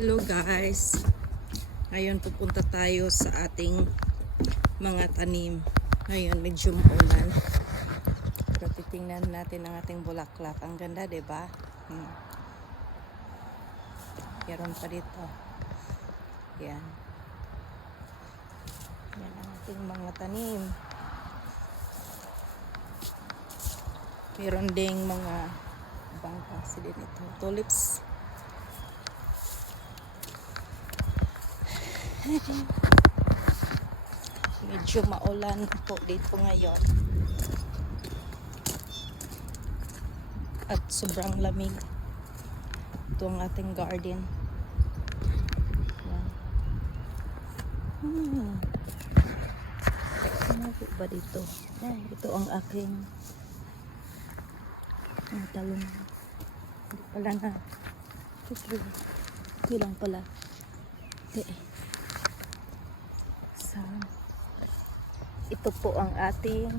Hello guys, ngayon pupunta tayo sa ating mga tanim. Ngayon medyo maulan, pero titingnan natin ang ating bulaklak. Ang ganda, diba? Meron pa dito. Yan ang ating mga tanim. Meron ding mga bangkas din ito, tulips. Medyo maulan po dito ngayon at sobrang lamig. Ito ang ating garden. Ano ba dito? Ito ang aking talong. Hindi pala na. Ito lang pala. Ito po ang ating